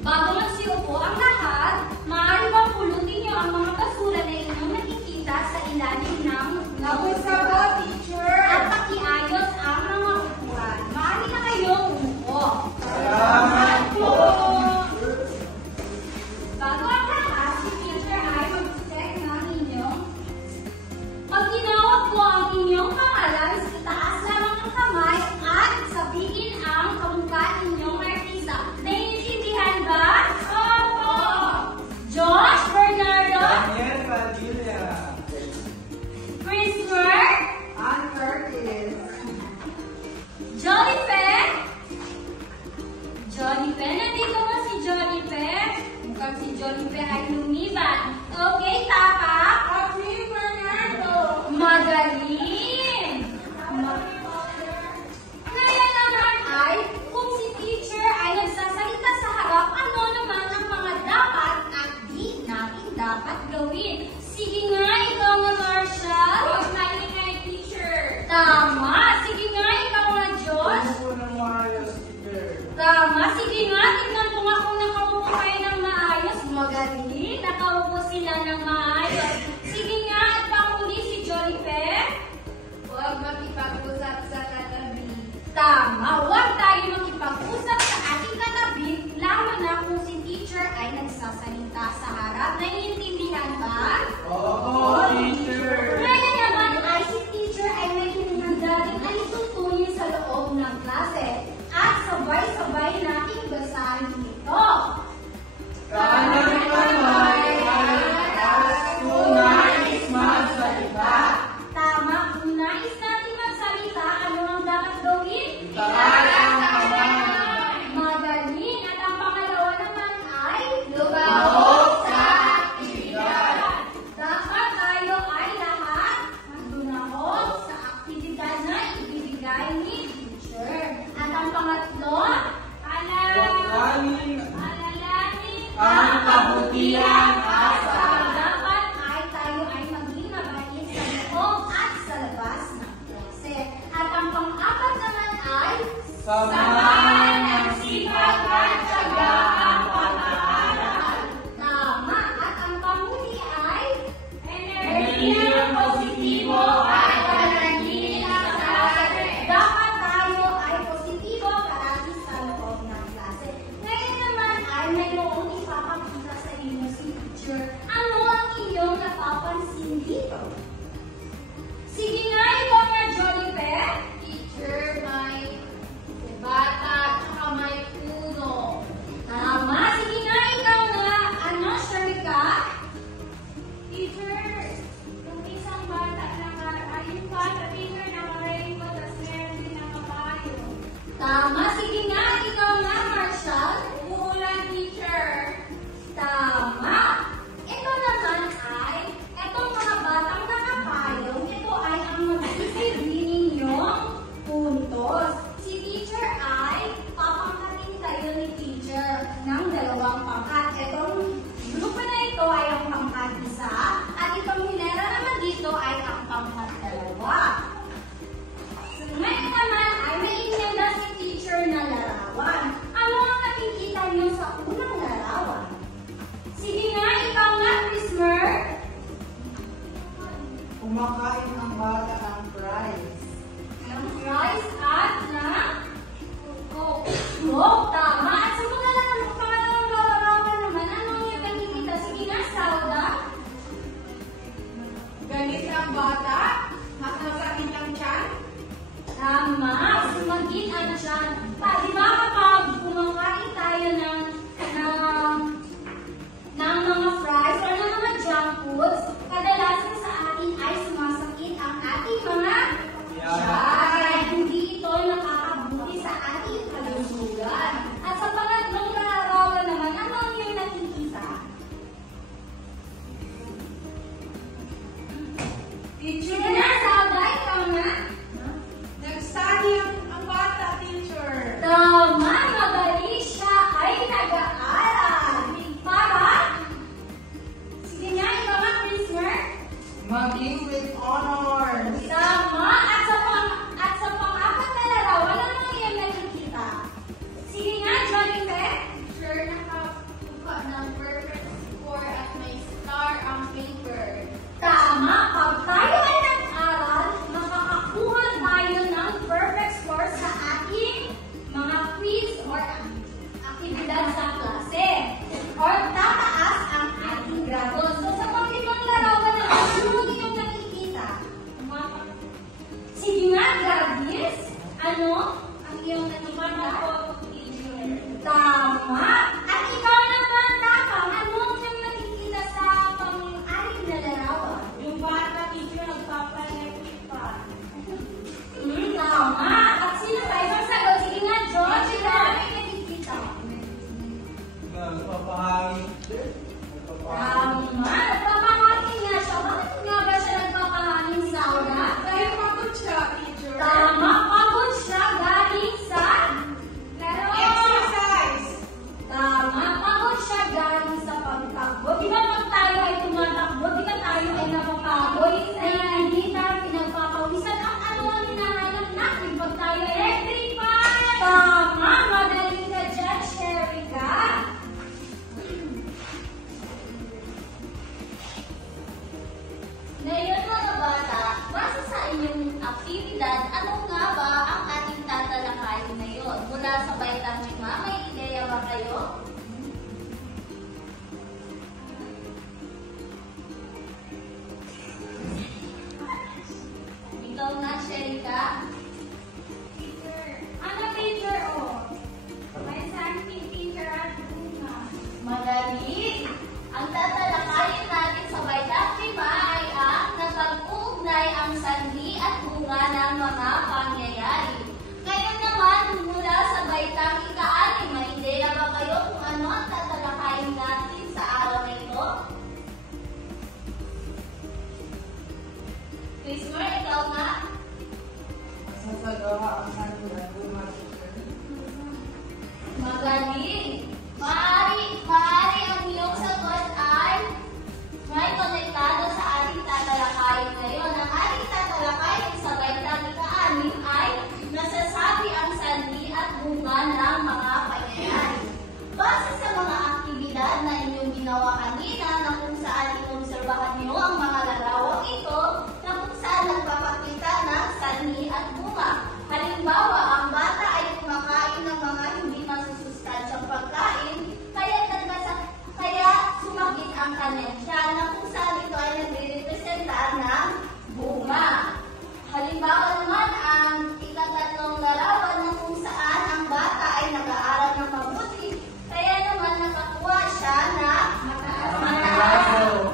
Bago magsiupo ang lahat, maaari bang pulutin niyo ang mga basura na inyong nakikita sa ilalim ng Nakusaba, teacher! at pakiayos ang mga upuan. Maaari na kayong umupo. Salamat po! Bago ang lahat, si teacher ay mag-check ng inyong. Pag tinawag ko ang inyong pangalan, itaas lamang ang kamay at sabihin ang kamukha inyong artista. Naiintindihan ba? Opo! Josh Bernardo, Daniel Padilla! Christopher, Ann Curtis! Jollyfer, Jollyfer, nandito ba si Jollyfer? Mukhang si Jollyfer ay lumiban. Okay, tapak. Happy Bernardo! Magaling! Ngayon naman ay, kung si teacher ay nagsasalita sa harap, ano naman ang mga dapat at di natin dapat gawin? Sige nga, ikaw nga, Marshall. Huwag maingay, teacher! Tama! Sige nga, ikaw nga, Josh. Ano po ng maayos, teacher? Tama! Sige nga, tignan ko nga kung nakaupo kayo ng maayos. Magaling! Nakaupo sila ng maayos. Sige nga, at panghuli si Jollyfer. Huwag makipag-usap sa katabi. Tama! Huwag tayo makipag-usap sa ating katabi, lalo na kung si teacher ay nagsasalita sa harap. Naiintindihan ba? Oo, teacher! Ngayon naman ay si teacher ay may hinihanda rin ay tutunin sa loob ng klase. At sabay-sabay nating basahin ito. Kanang kamay ay taas kung nais magsalita. Tama, kung nais natin magsalita, ano ang dapat gawin? Itaas ang kamay. Magaling. At ang pangalawa naman ay Lumahok sa aktibidad. dapat tayo ay lahat maglunahok sa aktibidad na ibibigay ni teacher. At ang pangatlo, Alalahanin ang kabutihan at dapat ay tayo ay maging mabait sa loob at sa labas ng klase. At ang pang-apat naman ay samahan ng sipag at tiyaga ang pag-aaral. tama. At ang panghuli ay Enerhiyang positibo at pananatili sa klase. dapat tayo ay positibo parati sa loob ng klase. Ngayon naman ay mayroong ipapakita sa inyo si teacher. Ano ang inyong napapansin dito? Sige nga, ikaw nga, Jollyfer. Teacher, may bata at may puno. Tama. Sige nga, ikaw nga. Ano, Sharika? Teacher, yung isang bata ay yung bata, teacher, naka-rainbow, tapos meron din nakapayo. Tama. Sige nga, ikaw nga, Marshall. Umuulan, teacher. Tama. Ito naman ay, etong mga batang nakapayong, ito ay ang magsisilbi ninyong puntos. Si teacher ay papangkatin kayo ni teacher ng dalawang pangkat. Etong grupo na ito ay ang pangkat isa at itong hilera naman dito ay ang pangkat dalawa. So, ngayon naman ay may inyanda si teacher na larawan. Ano ang nakikita niyo sa unang larawan? Sige nga, ikaw nga, Christopher. Kumakain ang bata ng fries. Ng fries at ng Coke. Coke, tama. At sa pangalawang larawan naman, ano yung nakikita? Sige nga, Sauda. Galit ang bata, nakasakit ang tiyan. Tama. Sumagit ang tiyan. Di ba kapag kumakain tayo ng mga fries or ng mga junk foods, kadalasan sa atin ay sumasakit ang ating mga tiyan. Kaya hindi ito nakakabuti sa ating kalusugan. At sa pangatlong larawan naman, ano ang iyong nakikita? Teacher, Sige na, Sauda, ikaw na. nagstudy ang bata, teacher. Tama. ano ang iyong nakikita? Tama! At ikaw naman, Tapang, ano ang iyong nakikita sa pang-anim na larawan? Yung bata, teacher, nagpapalepit pa. Tama! At sino tayo sasagot? Sige nga, George, ikaw ang nakikita. Nagpapahangin. Tama! Nagpapahangin nga siya. Bakit nga ba siya nagpapahangin sa aula? Kaya pagod siya, teacher. Tama! Pagod siya galing sa laro. Exercise. Tama! Pagod siya galing sa pagtakbo. Di ba pag tayo ay tumatakbo, di ba tayo ay napapagod? Kaya hindi tayo pinagpapawisan. Ang ano ang hinahanap natin pag tayo ay electrified? Tama! Magaling ka dyan, Sherika! Ngayon mga bata, base sa inyong aktibidad, ano nga ba ang ating tatalakayin ngayon? Mula sa baitang 5, may ideya ba kayo? Ikaw na, Sherika. Teacher. Ano, teacher, oh? May something, teacher, at bunga. Magaling! Ang tatalakayin natin sa baitang 5 ay ang napag-uugnay ang sanhi at bunga ng mga pangyayari. Ngayon naman, mula sa baitang 6, may ideya ba kayo kung ano ang tatalakayin natin sa araw na ito? Christopher, ikaw nga? Sasagawa ang kanila bunga. Magaling! Maaari ang iyong sagot ay may konektado sa ating tatalakayin ngayon. Ang ating tatalakayin sa baitang 6 ay nasasabi ang sanhi at bunga ng mga pangyayari. Base sa mga aktibidad na inyong ginawa kanina na kung saan inobserbahan niyo ang mga larawang ito na kung saan nagpapakita ng sanhi at bunga. Halimbawa, ang bata ay kumakain ng mga hindi masusustansyang pagkain, kaya sumakit ang kanyang tiyan na kung saan ito ay nagre-representa ng bunga. Halimbawa naman, ang ikatlong larawan na kung saan ang bata ay nag-aaral ng mabuti, kaya naman nakakuha siya na mataas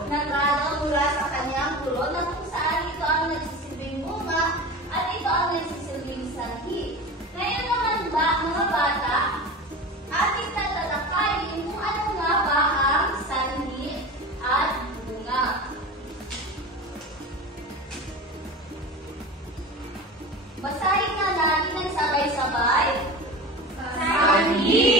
na grado mula sa kanyang guro na kung saan ito ang nagsisilbing bunga at ito ang nagsisilbing sanhi. Ngayon naman ba, mga bata, ating tatalakayin kung ano nga ba ang sanhi at bunga. Basahin nga natin ng sabay-sabay. Sanhi!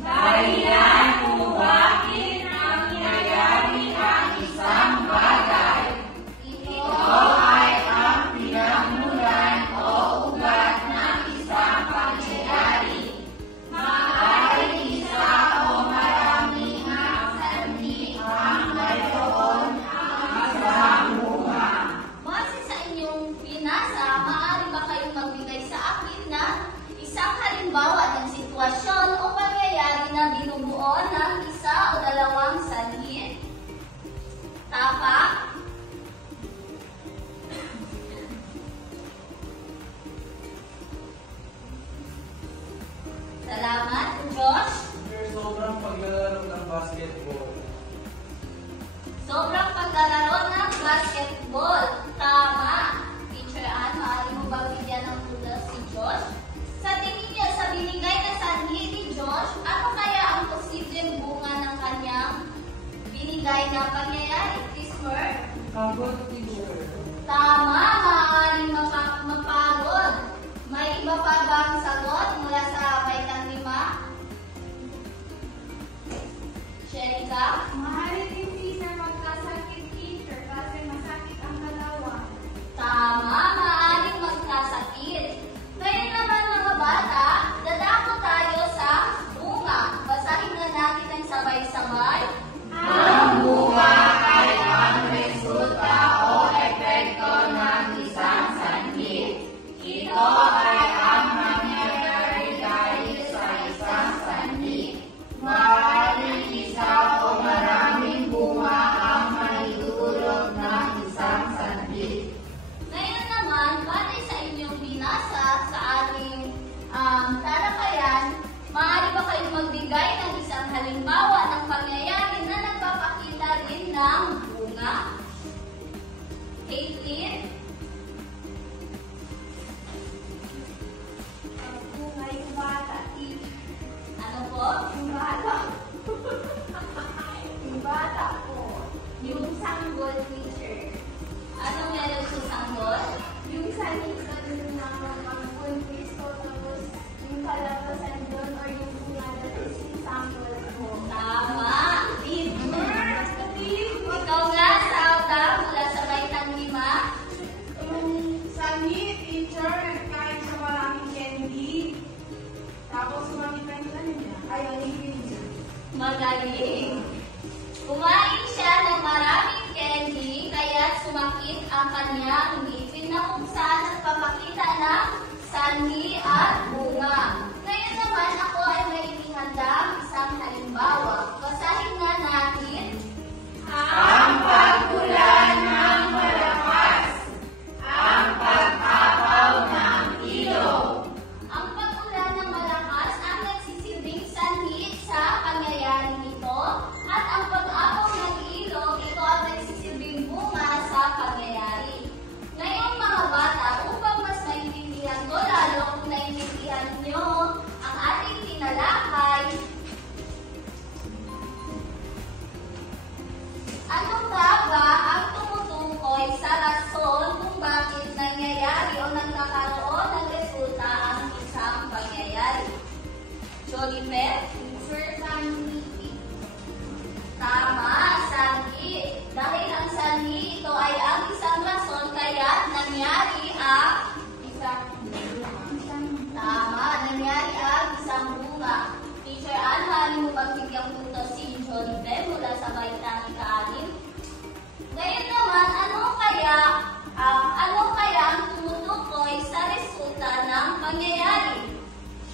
Dahilan kung bakit nangyayari ang isang bagay. Ito Ay ang pinagmulan o ugat ng isang pangyayari. Maaaring isa o marami ang sanhi ang mayroon ang isang bunga. base sa inyong binasa, maaari ba kayong magbigay sa akin na isang halimbawa ng sitwasyon o pangyayari na binubuo ng isa o dalawang sanhi? Tapa? Salamat. Josh? Sobrang paglalaro ng basketball. Sobrang paglalaro ng basketball. Tama. Teacher Ann, maaari mo ba bigyan ng tulad si Josh? Sa tingin niyo, sa binigay na sanhi ni Josh, ano kaya ang posibleng bunga ng kanyang binigay na pangyayari? Christopher? Pagod, teacher. Tama. Maaaring mapagod. May iba pa bang sagot mula sa baitang 5? Sherika? Maaari din sila magkasakit, teacher, kasi masakit ang dalawa. Tama, maaaring magkasakit. Ngayon naman mga bata, dadako tayo sa bunga. Basahin na natin ang sabay-sabay. Ang bunga ay ang resulta o epekto ng isang sanhi. Ito ay ang nangyayari dahil sa isang sanhi. Maaaring isa o marami Magaling. Kumain siya ng maraming candy, kaya sumakit ang kanyang ngipin na kung saan nagpapakita ng sanhi at bunga. Ngayon naman ako ay may ihandang isang halimbawa. Basahin nga natin. Ang pag-ulan ng malakas, ang pag-apaw ng ilog. Ang pag-ulan ng malakas ang nagsisilbing sanhi sa pangyayari nito, at ang pag-apaw ng ilog, ito ang nagsisilbing bunga sa pangyayari. Ngayon mga bata, upang mas maintindihan ko, lalo kung naiintindihan nyo ang ating tinalakay, ano nga ba ang tumutukoy sa rason kung bakit nangyayari o nagkakaroon ng resulta ang isang pangyayari? Joliper? Teacher, sanhi. Tama, sanhi. Dahil ang sanhi, ito ay ang isang rason kaya nangyari ang Isang tama, nangyari ang isang bunga. Teacher Ann, hali mo bang bigyang puntos si Joliper mula sa baitang ika-6? Ngayon naman, ano kaya ang tumutukoy sa resulta ng pangyayari?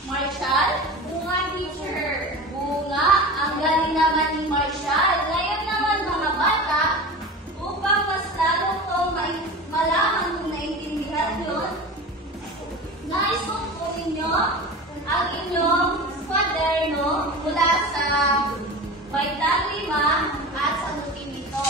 Marshall? bunga, teacher. Bunga, ang galing naman ni Marshall. Ngayon naman mga bata, upang mas lalo ko malaman kung naintindihan nyo, nais kong kunin nyo ang inyong kwaderno mula sa baitang 5 at sagutin ito.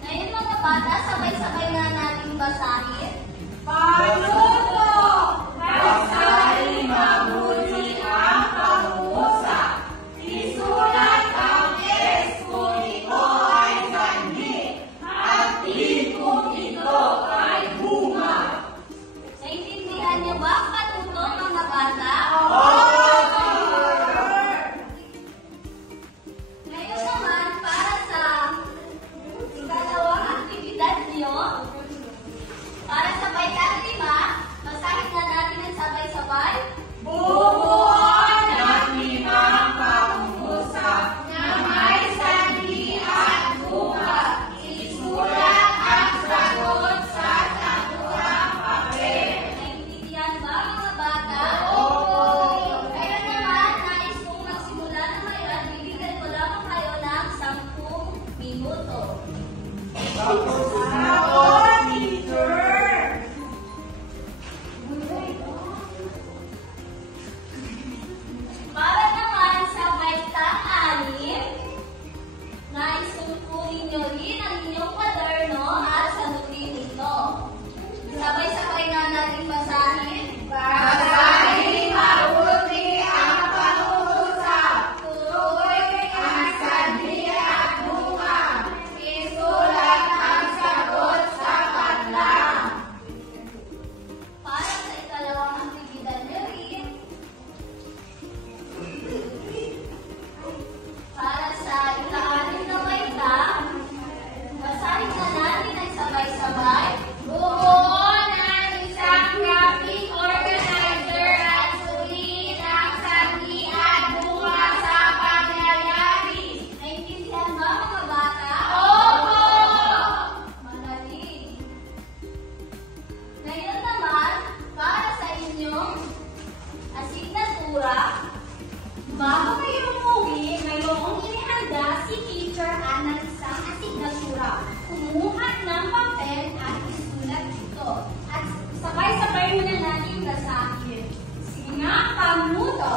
Ngayon mga bata, sabay-sabay na natin basahin. Panuto, basahin mabuti ang pag-uusap. Isulat ang S kung ito ay sanhi, at T kung ito ay bunga. Naintindihan niyo ba ang panuto mga bata? Ngayon naman, para sa ikalawang aktibidad niyo, para sa baitang 5, basahin na natin ang sabay-sabay. Bubuon ng limang pag-uusap na may sanhi at bunga. Isulat ang sagot sa naturang papel. Naintindihan ba mga bata? Opo. Kaya naman, nais kong magsimula na ngayon, bibigyan ko lamang kayo ng 10 minuto. Ako, teacher. Para naman sa baitang 6, nais kong kunin nyo rin ang inyong kwaderno at sagutin ito. Sabay-sabay na natin basahin. Basahin mabuti ang pag-uusap. Tuloy ang sanhi at bunga. Isulat ang sagot sa padlang. Para sa ikalawang aktibidad nyo rin, para sa ika-6 na baitang, basahin na natin ang sabay-sabay. Bubuo ng isang graphic organizer at suliin ang sanhi at bunga sa pangyayari. Naintindihan ba mga bata? Opo! Magaling. Ngayon naman, para sa inyong asignatura, bago kayo umuwi, mayroong inihanda si Teacher Ann ng isang asignatura. Kumuha ng papel at isulat ito. At sabay-sabay muna natin basahin. Sige nga, panuto.